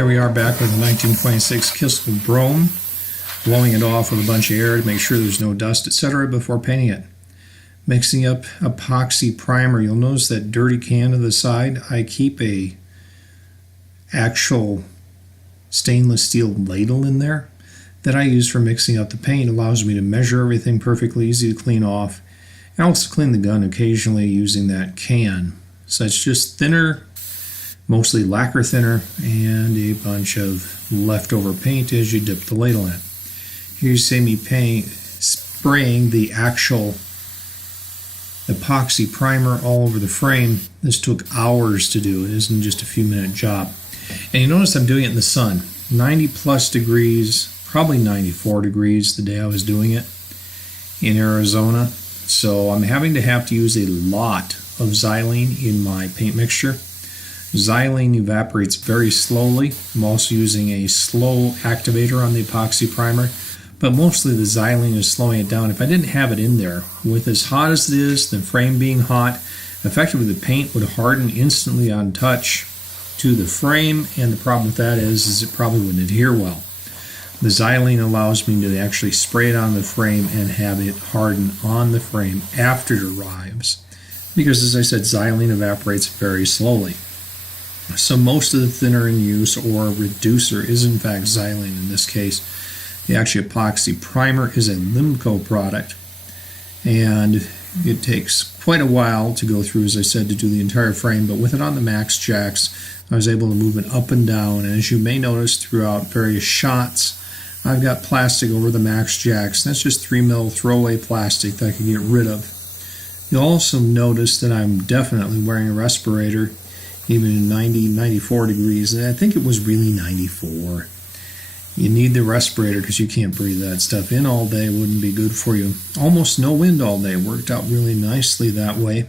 Here we are back with the 1926 Kissel Brougham, blowing it off with a bunch of air to make sure there's no dust, etc. before painting it. Mixing up epoxy primer. You'll notice that dirty can to the side. I keep a actual stainless steel ladle in there that I use for mixing up the paint. It allows me to measure everything perfectly, easy to clean off. And also clean the gun occasionally using that can. So it's just thinner, mostly lacquer thinner, and a bunch of leftover paint as you dip the ladle in. Here you see me spraying the actual epoxy primer all over the frame. This took hours to do. It isn't just a few minute job. And you notice I'm doing it in the sun. 90 plus degrees, probably 94 degrees the day I was doing it in Arizona. So I'm having to use a lot of xylene in my paint mixture. Xylene evaporates very slowly. I'm also using a slow activator on the epoxy primer, but mostly the xylene is slowing it down. If I didn't have it in there, with as hot as it is, the frame being hot, effectively the paint would harden instantly on touch to the frame, and the problem with that is it probably wouldn't adhere well. The xylene allows me to actually spray it on the frame and have it harden on the frame after it arrives, because as I said, xylene evaporates very slowly. So most of the thinner in use or reducer is in fact xylene in this case. The actual epoxy primer is a Limco product, and it takes quite a while to go through, as I said, to do the entire frame, but with it on the max jacks, I was able to move it up and down, and as you may notice throughout various shots, I've got plastic over the max jacks. That's just 3mm throwaway plastic that I can get rid of. You'll also notice that I'm definitely wearing a respirator, even in 90, 94 degrees, and I think it was really 94. You need the respirator because you can't breathe that stuff in all day. It wouldn't be good for you. Almost no wind all day. Worked out really nicely that way.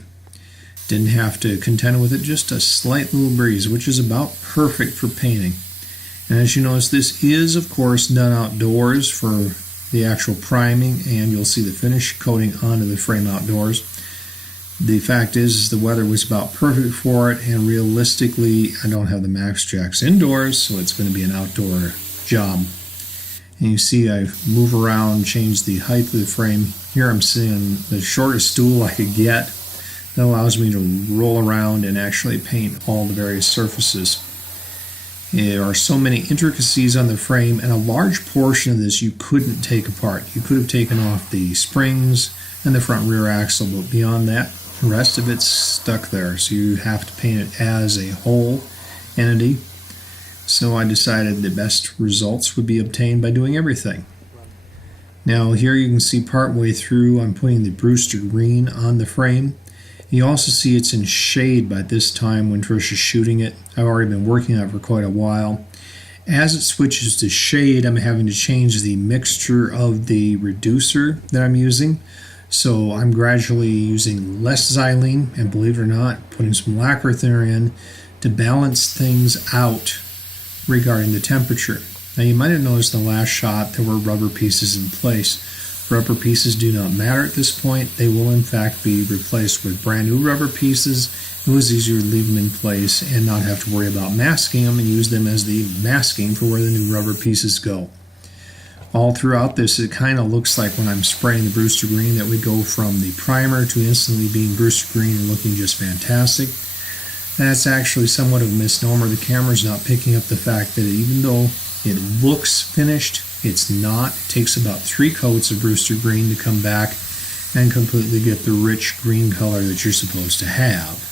Didn't have to contend with it, just a slight little breeze, which is about perfect for painting. And as you notice, this is, of course, done outdoors for the actual priming, and you'll see the finish coating onto the frame outdoors. The fact is the weather was about perfect for it, and realistically, I don't have the max jacks indoors, so it's going to be an outdoor job. And you see I move around, change the height of the frame. Here I'm sitting on the shortest stool I could get. That allows me to roll around and actually paint all the various surfaces. There are so many intricacies on the frame, and a large portion of this you couldn't take apart. You could have taken off the springs and the front rear axle, but beyond that, the rest of it's stuck there, so you have to paint it as a whole entity. So I decided the best results would be obtained by doing everything. Now here you can see part way through I'm putting the Brewster green on the frame. You also see it's in shade by this time when Trish is shooting it. I've already been working on it for quite a while. As it switches to shade, I'm having to change the mixture of the reducer that I'm using. So I'm gradually using less xylene, and believe it or not, putting some lacquer thinner in to balance things out regarding the temperature. Now you might have noticed in the last shot there were rubber pieces in place. Rubber pieces do not matter at this point. They will in fact be replaced with brand new rubber pieces. It was easier to leave them in place and not have to worry about masking them and use them as the masking for where the new rubber pieces go. All throughout this, it kind of looks like when I'm spraying the Brewster green that we go from the primer to instantly being Brewster green and looking just fantastic. That's actually somewhat of a misnomer. The camera's not picking up the fact that even though it looks finished, it's not. It takes about 3 coats of Brewster green to come back and completely get the rich green color that you're supposed to have.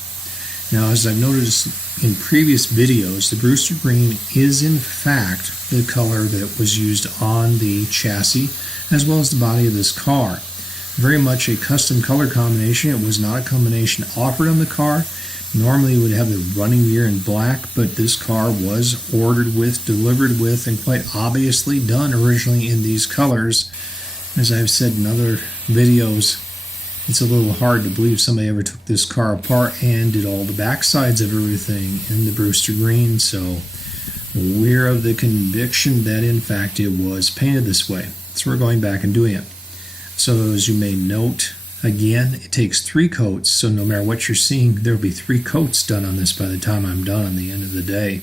Now, as I've noticed in previous videos, the Brewster green is in fact the color that was used on the chassis as well as the body of this car. Very much a custom color combination. It was not a combination offered on the car. Normally it would have the running gear in black, but this car was ordered with, delivered with, and quite obviously done originally in these colors. As I've said in other videos, it's a little hard to believe somebody ever took this car apart and did all the backsides of everything in the Brewster green, so we're of the conviction that in fact it was painted this way. So we're going back and doing it. So as you may note, again, it takes 3 coats, so no matter what you're seeing, there will be 3 coats done on this by the time I'm done at the end of the day.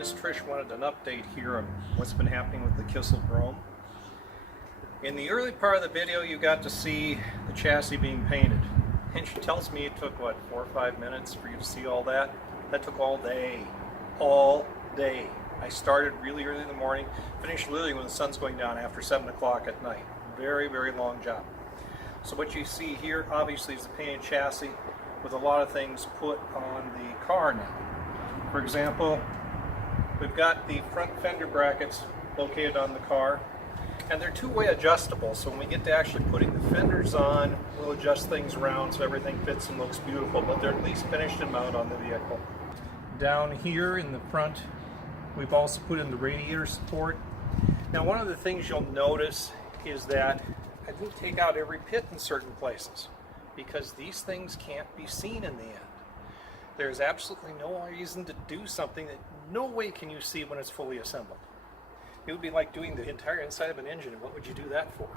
Miss Trish wanted an update here on what's been happening with the Kissel Brougham. In the early part of the video, you got to see the chassis being painted. And she tells me it took, what, 4 or 5 minutes for you to see all that? That took all day. All day. I started really early in the morning, finished literally when the sun's going down after 7 o'clock at night. Very, very long job. So what you see here, obviously, is the painted chassis with a lot of things put on the car now. For example, we've got the front fender brackets located on the car, and they're two-way adjustable, so when we get to actually putting the fenders on, we'll adjust things around so everything fits and looks beautiful, but they're at least finished and mounted on the vehicle. Down here in the front, we've also put in the radiator support. Now, one of the things you'll notice is that I didn't take out every pit in certain places, because these things can't be seen in the end. There's absolutely no reason to do something that no way can you see when it's fully assembled. It would be like doing the entire inside of an engine, and what would you do that for?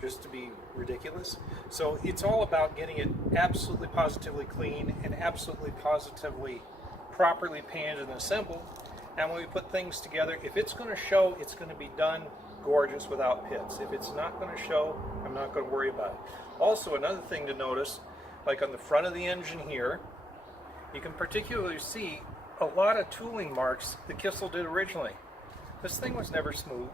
Just to be ridiculous? So it's all about getting it absolutely positively clean and absolutely positively properly painted and assembled. And when we put things together, if it's going to show, it's going to be done gorgeous without pits. If it's not going to show, I'm not going to worry about it. Also, another thing to notice, like on the front of the engine here, you can particularly see a lot of tooling marks that Kissel did originally. This thing was never smooth,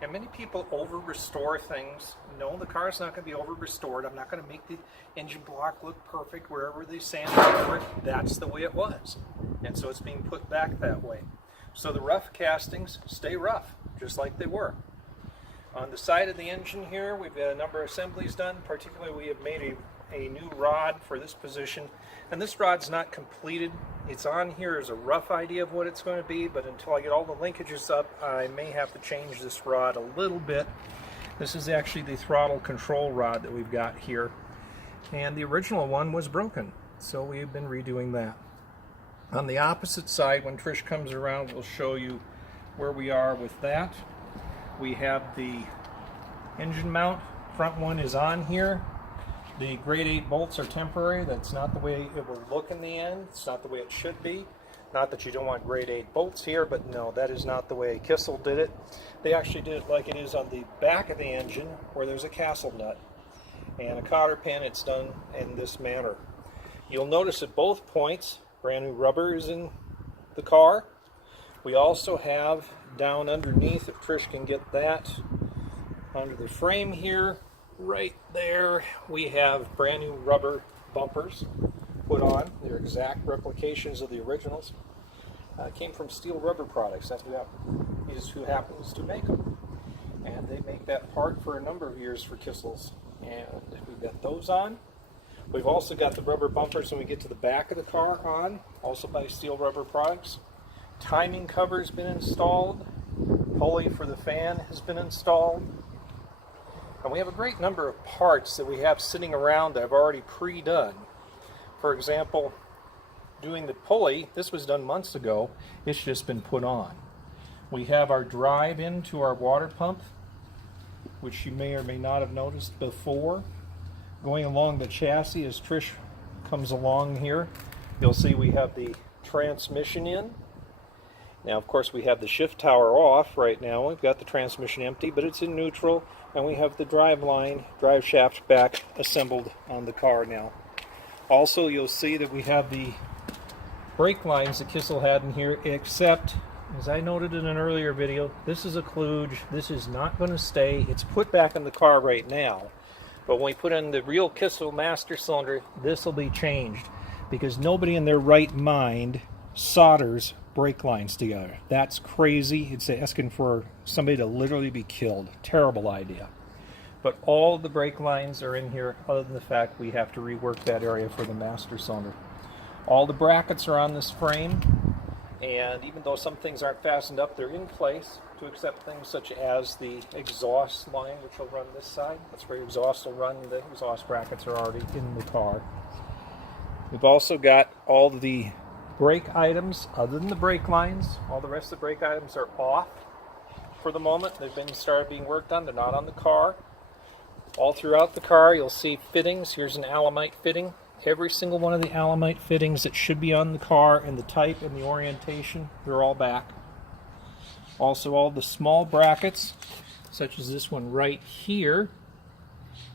and many people over-restore things. No, the car's not going to be over-restored. I'm not going to make the engine block look perfect wherever they sanded over it. That's the way it was, and so it's being put back that way. So the rough castings stay rough, just like they were. On the side of the engine here, we've got a number of assemblies done. Particularly, we have made a new rod for this position, and this rod's not completed. It's on here as a rough idea of what it's going to be, but until I get all the linkages up, I may have to change this rod a little bit. This is actually the throttle control rod that we've got here, and the original one was broken, so we've been redoing that. On the opposite side, when Trish comes around, we'll show you where we are with that. We have the engine mount. Front one is on here. The grade 8 bolts are temporary. That's not the way it will look in the end. It's not the way it should be. Not that you don't want grade 8 bolts here, but no, that is not the way Kissel did it. They actually did it like it is on the back of the engine, where there's a castle nut and a cotter pin. It's done in this manner. You'll notice at both points, brand new rubber is in the car. We also have down underneath, if Trish can get that, under the frame here, right there, we have brand new rubber bumpers put on. They're exact replications of the originals. Came from Steel Rubber Products. That's who happens to make them. And they make that part for a number of years for Kissels. And we've got those on. We've also got the rubber bumpers when we get to the back of the car on, also by Steel Rubber Products. Timing cover has been installed. Pulley for the fan has been installed. And we have a great number of parts that we have sitting around that I've already pre-done. For example, doing the pulley, this was done months ago. It's just been put on. We have our drive into our water pump, which you may or may not have noticed before. Going along the chassis as Trish comes along here, you'll see we have the transmission in. Now, of course, we have the shift tower off right now. We've got the transmission empty, but it's in neutral, and we have the drive shaft back assembled on the car now. Also, you'll see that we have the brake lines that Kissel had in here, except, as I noted in an earlier video, this is a kludge. This is not going to stay. It's put back in the car right now, but when we put in the real Kissel master cylinder, this will be changed, because nobody in their right mind solders brake lines together. That's crazy. It's asking for somebody to literally be killed. Terrible idea. But all the brake lines are in here, other than the fact we have to rework that area for the master cylinder. All the brackets are on this frame, and even though some things aren't fastened up, they're in place to accept things such as the exhaust line, which will run this side. That's where your exhaust will run. The exhaust brackets are already in the car. We've also got all the brake items, other than the brake lines. All the rest of the brake items are off for the moment. They've been started being worked on. They're not on the car. All throughout the car, you'll see fittings. Here's an Alamite fitting. Every single one of the Alamite fittings that should be on the car, and the type and the orientation, they're all back. Also all the small brackets, such as this one right here,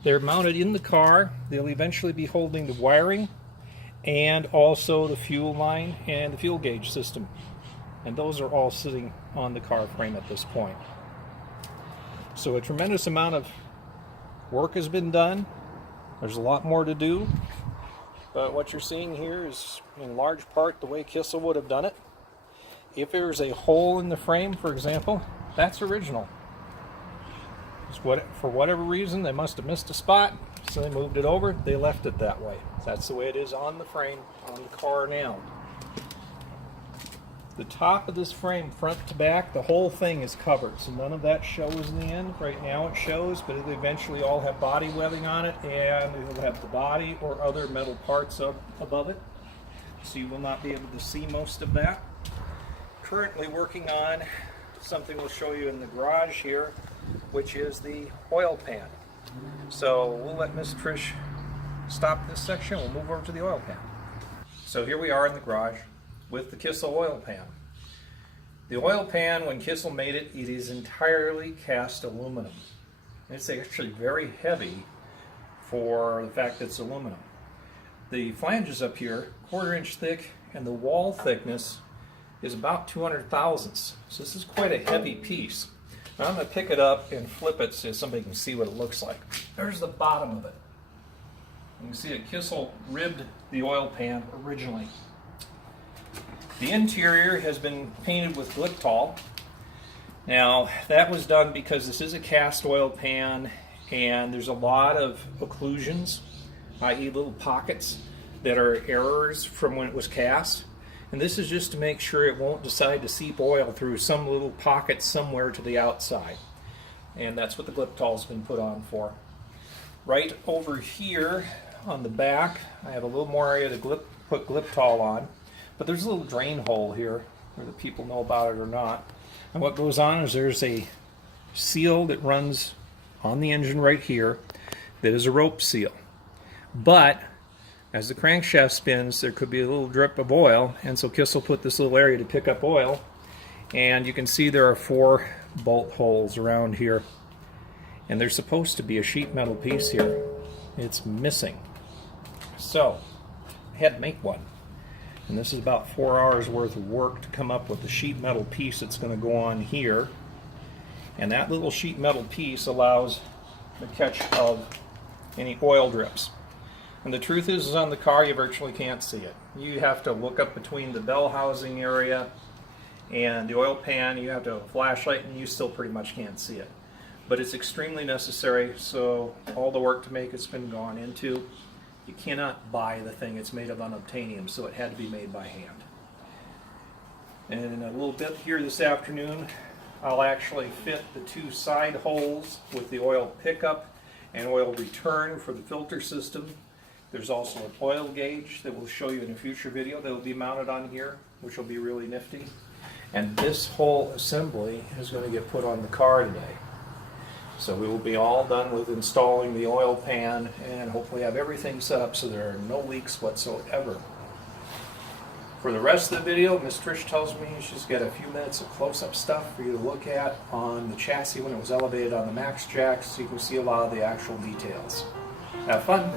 they're mounted in the car. They'll eventually be holding the wiring and also the fuel line and the fuel gauge system. And those are all sitting on the car frame at this point. So a tremendous amount of work has been done. There's a lot more to do. But what you're seeing here is in large part the way Kissel would have done it. If there's a hole in the frame, for example, that's original. For whatever reason, they must have missed a spot, so they moved it over. They left it that way. That's the way it is on the frame, on the car now. The top of this frame, front to back, the whole thing is covered, so none of that shows in the end. Right now it shows, but it'll eventually all have body webbing on it, and it'll have the body or other metal parts above it, so you will not be able to see most of that. Currently working on something we'll show you in the garage here, which is the oil pan. So we'll let Miss Trish stop this section. We'll move over to the oil pan. So here we are in the garage with the Kissel oil pan. The oil pan, when Kissel made it, it is entirely cast aluminum. It's actually very heavy for the fact that it's aluminum. The flanges up here, 1/4 inch thick, and the wall thickness is about 200 thousandths. So this is quite a heavy piece. Now I'm going to pick it up and flip it so somebody can see what it looks like. There's the bottom of it. You can see that Kissel ribbed the oil pan originally. The interior has been painted with Gliptol. Now that was done because this is a cast oil pan and there's a lot of occlusions, i.e. little pockets that are errors from when it was cast. And this is just to make sure it won't decide to seep oil through some little pocket somewhere to the outside. And that's what the Gliptol's been put on for. Right over here on the back, I have a little more area to put Gliptol on. But there's a little drain hole here, whether people know about it or not. And what goes on is there's a seal that runs on the engine right here that is a rope seal. But as the crankshaft spins, there could be a little drip of oil, and so Kissel put this little area to pick up oil. And you can see there are 4 bolt holes around here. And there's supposed to be a sheet metal piece here. It's missing. So, I had to make one. And this is about 4 hours worth of work to come up with the sheet metal piece that's going to go on here. And that little sheet metal piece allows the catch of any oil drips. And the truth is on the car you virtually can't see it. You have to look up between the bell housing area and the oil pan. You have to have a flashlight and you still pretty much can't see it. But it's extremely necessary, so all the work to make it's been gone into. You cannot buy the thing. It's made of unobtainium, so it had to be made by hand. And in a little bit here this afternoon, I'll actually fit the 2 side holes with the oil pickup and oil return for the filter system. There's also an oil gauge that we'll show you in a future video that will be mounted on here, which will be really nifty. And this whole assembly is going to get put on the car today. So we will be all done with installing the oil pan and hopefully have everything set up so there are no leaks whatsoever. For the rest of the video, Miss Trish tells me she's got a few minutes of close-up stuff for you to look at on the chassis when it was elevated on the max jack, so you can see a lot of the actual details. Have fun!